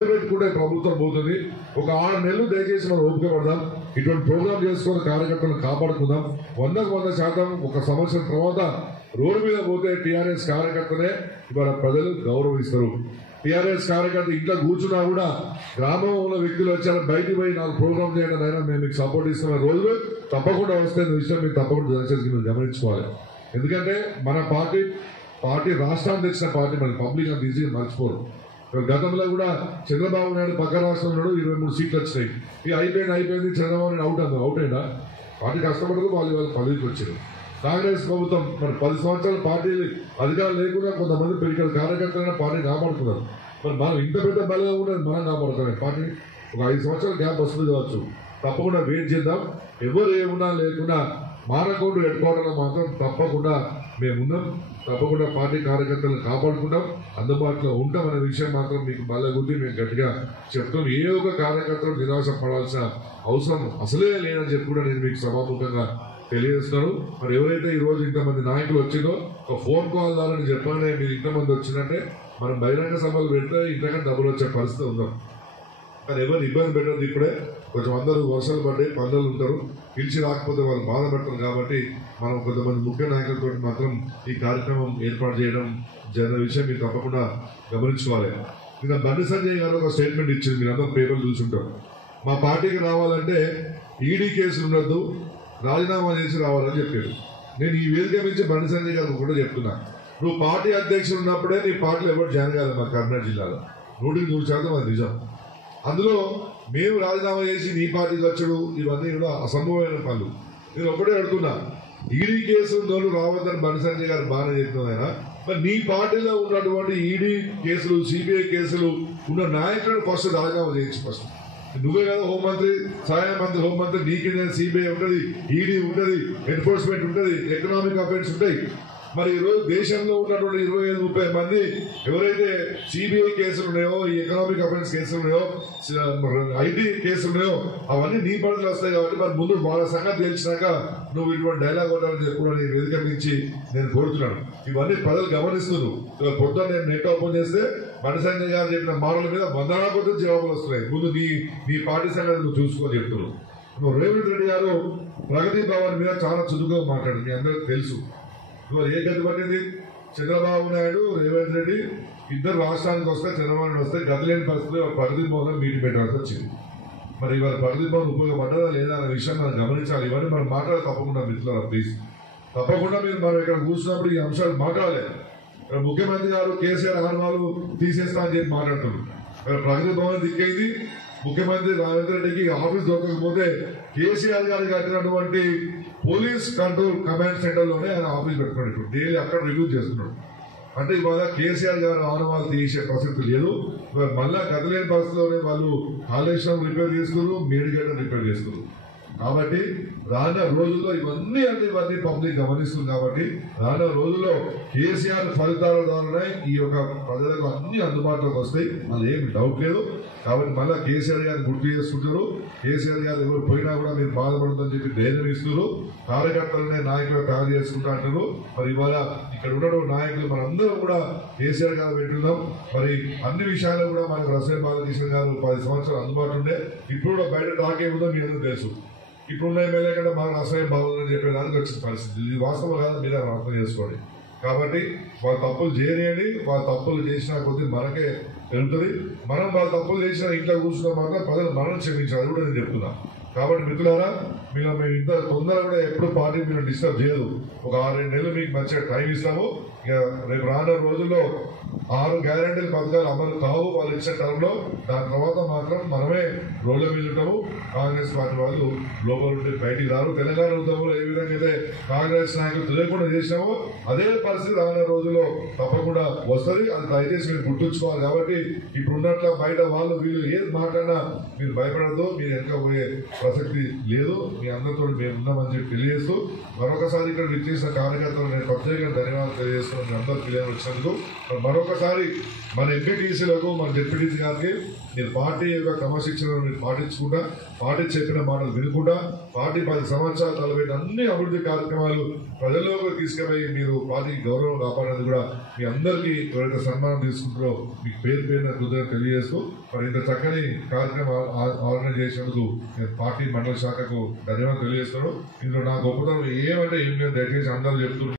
కూడా ప్రభుత్వం పోతుంది. ఒక 6 నెలలు దయచేసి మనం ఓపిక పడదాం. ఇటువంటి ప్రోగ్రామ్ చేసుకుని కార్యకర్తలను కాపాడుకుందాం. 100% ఒక సంవత్సరం తర్వాత రోడ్డు మీద పోతే టీఆర్ఎస్ కార్యకర్తనే ఇవాళ ప్రజలు గౌరవిస్తారు. టీఆర్ఎస్ కార్యకర్త ఇంట్లో కూర్చున్నా కూడా గ్రామంలో వ్యక్తులు వచ్చారు, బయటికి పోయి 4 ప్రోగ్రామ్ చేయడం అయినా మేము మీకు సపోర్ట్ ఇస్తున్న రోజులు తప్పకుండా వస్తే విషయం మీరు తప్పకుండా దయచేసి మీరు గమనించుకోవాలి. ఎందుకంటే మన పార్టీ రాష్ట్రాన్ని తెచ్చిన పార్టీ మన పబ్లిక్ అంత ఈజీగా మర్చిపోరు. గతంలో కూడా చంద్రబాబు నాయుడు పక్క రాష్ట్రంలో 23 సీట్లు వచ్చినాయి. ఇక అయిపోయింది చంద్రబాబు నాయుడు అవుట్ అయినా పార్టీ కష్టపడదు, వాళ్ళు పదవికి వచ్చారు. కాంగ్రెస్ ప్రభుత్వం మరి 10 సంవత్సరాలు పార్టీ అధికారులు లేకుండా కొంతమంది పెరిగిన కార్యకర్తలైనా పార్టీ కాపాడుతున్నారు. మరి మనం ఇంత పెద్ద బలంగా ఉన్నది మనం కాపాడుతున్నాం. పార్టీ ఒక 5 సంవత్సరాల గ్యాప్ వస్తుంది కావచ్చు, తప్పకుండా వెయిట్ చేద్దాం. ఎవరు ఏమున్నా లేకుండా మానకొండ హెడ్ క్వార్టర్లో మాత్రం తప్పకుండా మేమున్నాం. తప్పకుండా పార్టీ కార్యకర్తలను కాపాడుకుంటాం, అందుబాటులో ఉంటాం అనే విషయం మాత్రం మీకు మళ్ళీ గుర్తి మేము గట్టిగా చెప్తాం. ఏ ఒక్క కార్యకర్తలు నిరాశ పడాల్సిన అవసరం అసలే లేదని చెప్పి కూడా నేను మీకు సభాముఖంగా తెలియజేస్తున్నాను. మరి ఎవరైతే ఈ రోజు ఇంతమంది నాయకులు వచ్చిందో ఒక ఫోన్ కాల్ ద్వారా చెప్పానే మీరు ఇంతమంది వచ్చిందంటే మనం బహిరంగ సభలు పెడితే ఇంతకంటే డబ్బులు వచ్చే పరిస్థితి ఉందాం. కానీ ఎవరు ఇబ్బంది పెట్టదు. ఇప్పుడే కొంచెం అందరూ వర్షాలు పడ్డాయి, పనులు ఉంటారు, పిలిచి రాకపోతే వాళ్ళు బాధపడతారు. కాబట్టి మనం కొంతమంది ముఖ్య నాయకులతో మాత్రం ఈ కార్యక్రమం ఏర్పాటు చేయడం జరిగిన విషయం మీరు తప్పకుండా గమనించుకోవాలి. నిన్న బండి సంజయ్ గారు ఒక స్టేట్మెంట్ ఇచ్చింది, మీరు అందరూ పేపర్లు చూసుంటారు. మా పార్టీకి రావాలంటే ఈడీ కేసులు ఉండద్దు, రాజీనామా చేసి రావాలని చెప్పారు. నేను ఈ వేదిక నుంచి బండి సంజయ్ గారు కూడా చెప్తున్నా, నువ్వు పార్టీ అధ్యక్షుడు ఉన్నప్పుడే నీ పార్టీలో ఎవరు జాయిన్ కాదు మా కర్ణాటక జిల్లాలో. 100% అది నిజం. అందులో మేము రాజీనామా చేసి నీ పార్టీకి వచ్చాడు, ఇవన్నీ కూడా అసంభవమైన పనులు. నేను ఒకటే అడుగుతున్నా, ఈడీ కేసులు రావద్దని బండి సంజయ్ గారు బాగానే చెప్తున్నాయన, మరి నీ పార్టీలో ఉన్నటువంటి ఈడీ కేసులు, సిబిఐ కేసులు ఉన్న నాయకులను ఫస్ట్ రాజీనామా చేయించి ఫస్ట్. నువ్వే కదా హోంమంత్రి, సహాయ మంత్రి, హోంమంత్రి, నీకు సిబిఐ ఉంటుంది, ఈడీ ఉంటుంది, ఎన్ఫోర్స్మెంట్ ఉంటుంది, ఎకనామిక్ అఫెన్స్ ఉంటాయి. మరి ఈరోజు దేశంలో ఉన్నటువంటి 25-30 మంది ఎవరైతే సిబిఐ కేసులు ఉన్నాయో, ఈ ఎకనామిక్ అఫెన్స్ కేసులు ఉన్నాయో, ఐటీ కేసులు ఉన్నాయో అవన్నీ నీ పరిధిలో వస్తాయి. కాబట్టి మరి ముందు వాళ్ళ సంగతి తెలిసినాక నువ్వు ఇటువంటి డైలాగ్ కొట్టాలని చెప్పి వేదిక నుంచి నేను కోరుతున్నాను. ఇవన్నీ ప్రజలు గమనిస్తున్నారు. పొద్దున్న నేను నెట్ ఓపెన్ చేస్తే బండి సంజయ్ గారు చెప్పిన మాటల మీద వందనా కొద్ది జవాబులు వస్తున్నాయి. ముందు నీ పార్టీ సంగతి నువ్వు చూసుకొని చెప్తున్నావు. నువ్వు రేవంత్ రెడ్డి గారు ప్రగతి భవన్ మీద చాలా చురుకుగా మాట్లాడు, మీ అందరికీ తెలుసు. ఇవాళ ఏ గతి పట్టింది? చంద్రబాబు నాయుడు, రేవంత్ రెడ్డి ఇద్దరు రాష్ట్రానికి వస్తే, చంద్రబాబు నాయుడు వస్తే గతి లేని పరిస్థితి ప్రగతి భవన్ మీటింగ్ పెట్టాల్సి వచ్చింది. మరి ఇవాళ ప్రగతి భవన్ ఉపయోగపడ్డదా లేదా అనే విషయం మనం గమనించాలి. ఇవన్నీ మనం మాట్లాడాలి తప్పకుండా మిత్రులారా, ప్లీజ్ తప్పకుండా మీరు మనం ఇక్కడ కూర్చున్నప్పుడు ఈ అంశాలు మాట్లాడలేదు. ఇక్కడ ముఖ్యమంత్రి గారు కేసీఆర్ ఆర్మాలు తీసేస్తా అని చెప్పి మాట్లాడుతున్నారు. ఇక్కడ ప్రగతి భవన్ దిక్కైంది, ముఖ్యమంత్రి రేవంత్ రెడ్డికి ఆఫీస్ దొరకకపోతే కేసీఆర్ గారికి కట్టినటువంటి పోలీస్ కంట్రోల్ కమాండ్ సెంటర్ లోనే ఆయన ఆఫీస్ పెట్టుకున్నాడు. డైలీ అక్కడ రివ్యూ చేస్తున్నాడు. అంటే ఇవాళ కేసీఆర్ గారు ఆనవాళ్ళు తీసే ప్రసక్తి లేదు. మళ్ళా కదలేని పరిస్థితిలోనే వాళ్ళు కాళేశ్వరం రిపేర్ చేసుకున్నారు, మేడిగడ్డ రిపేర్ చేసుకున్నారు. కాబట్టి రానున్న రోజుల్లో ఇవన్నీ పబ్లిక్ గమనిస్తుంది. కాబట్టి రానున్న రోజుల్లో కేసీఆర్ ఫలితాల ద్వారానే ఈ యొక్క ప్రజలకు అన్ని అందుబాటులోకి వస్తాయి, అది ఏమి డౌట్ లేదు. కాబట్టి మళ్ళీ కేసీఆర్ గారిని గుర్తు చేసుకుంటారు. కేసీఆర్ గారు ఎవరు పోయినా కూడా మీరు బాధపడదని చెప్పి ధైర్యం ఇస్తున్నారు. కార్యకర్తలనే నాయకులు తయారు చేసుకుంటా అంటారు. మరి ఇవాళ ఇక్కడ ఉన్నటువంటి నాయకులు మనందరూ కూడా కేసీఆర్ గారు పెట్టున్నాం. మరి అన్ని విషయాలు కూడా మనకు రసే బాలకృష్ణ గారు 10 సంవత్సరాలు అందుబాటులో ఉండే, ఇప్పుడు కూడా బయట టాకేముందో మీ అందరూ తెలుసు. ఇప్పుడున్న ఎమ్మెల్యే కంటే మనకు అసహ్యం బాగుందని చెప్పేదానికి వచ్చిన పరిస్థితి ఇది వాస్తవం కాదు, మీరు అర్థం చేసుకోండి. కాబట్టి వాళ్ళ తప్పులు చేయనియండి, వాళ్ళ తప్పులు చేసినా కొద్దీ మనకే వెళ్తుంది. మనం వాళ్ళ తప్పులు చేసినా ఇంట్లో కూర్చున్న మాత్రం ప్రజలు మనం క్షమించాలి, అది కూడా నేను చెప్తున్నా. కాబట్టి మిత్రులారా, మేము ఇంత తొందర కూడా ఎప్పుడు పార్టీ మీరు డిస్టర్బ్ చేయదు. ఒక 6-7 నెలలు మీకు మంచిగా టైం ఇస్తాము. ఇక రేపు రానున్న రోజుల్లో 6 గ్యారంటీల పథకాలు అమలు కావు వాళ్ళు ఇచ్చే టర్మ్లో. దాని తర్వాత మాత్రం మనమే రోడ్ల మీద ఉంటాము. కాంగ్రెస్ పార్టీ వాళ్ళు లోపల ఉంటే బయటికి రారు. తెలంగాణ ఉద్యమంలో ఏ విధంగా అయితే కాంగ్రెస్ నాయకులు తెలియకుండా చేసినామో అదే పరిస్థితి రానున్న రోజుల్లో తప్పకుండా వస్తుంది. అది దయచేసి మీరు గుర్తుంచుకోవాలి. కాబట్టి ఇప్పుడు ఉన్నట్ల బయట వాళ్ళు వీళ్ళు ఏది మాట్లాడినా మీరు భయపడద్దు, మీరు వెనక పోయే ప్రసక్తి లేదు. మీ అందరితో మేము ఉన్నామని చెప్పి తెలియజేస్తూ మరొకసారి ఇక్కడ విచ్చేసిన కార్యకర్తలు నేను ప్రత్యేకంగా ధన్యవాదాలు తెలియజేస్తున్నాను. తెలియజేస్తున్నాం. మీ అందరూ క్లియర్ వచ్చినందుకు మరొకసారి మన ఎంపీటీసీలకు మన డిప్యూటీసీ గారికి మీరు పార్టీ యొక్క క్రమశిక్షణను మీరు పాటించకుండా, పార్టీ చెప్పిన మాటలు వినకుండా, పార్టీ 10 సంవత్సరాలు తలబెట్టి అన్ని అభివృద్ధి కార్యక్రమాలు ప్రజల్లోకి తీసుకుపోయి మీరు పార్టీకి గౌరవం కాపాడేది కూడా మీ అందరికీ ఎవరైతే సన్మానం తీసుకుంటారో మీకు పేరు పేరున కృతజ్ఞతలు తెలియజేస్తూ మరి ఇంత చక్కని కార్యక్రమం ఆర్గనైజ్ చేసినందుకు నేను పార్టీ మండల శాఖకు ధన్యవాదాలు తెలియజేస్తున్నాను. ఇందులో నా గొప్పతనం ఏమంటే ఏం లేదు, దయచేసి అందరూ చెప్తున్నారు.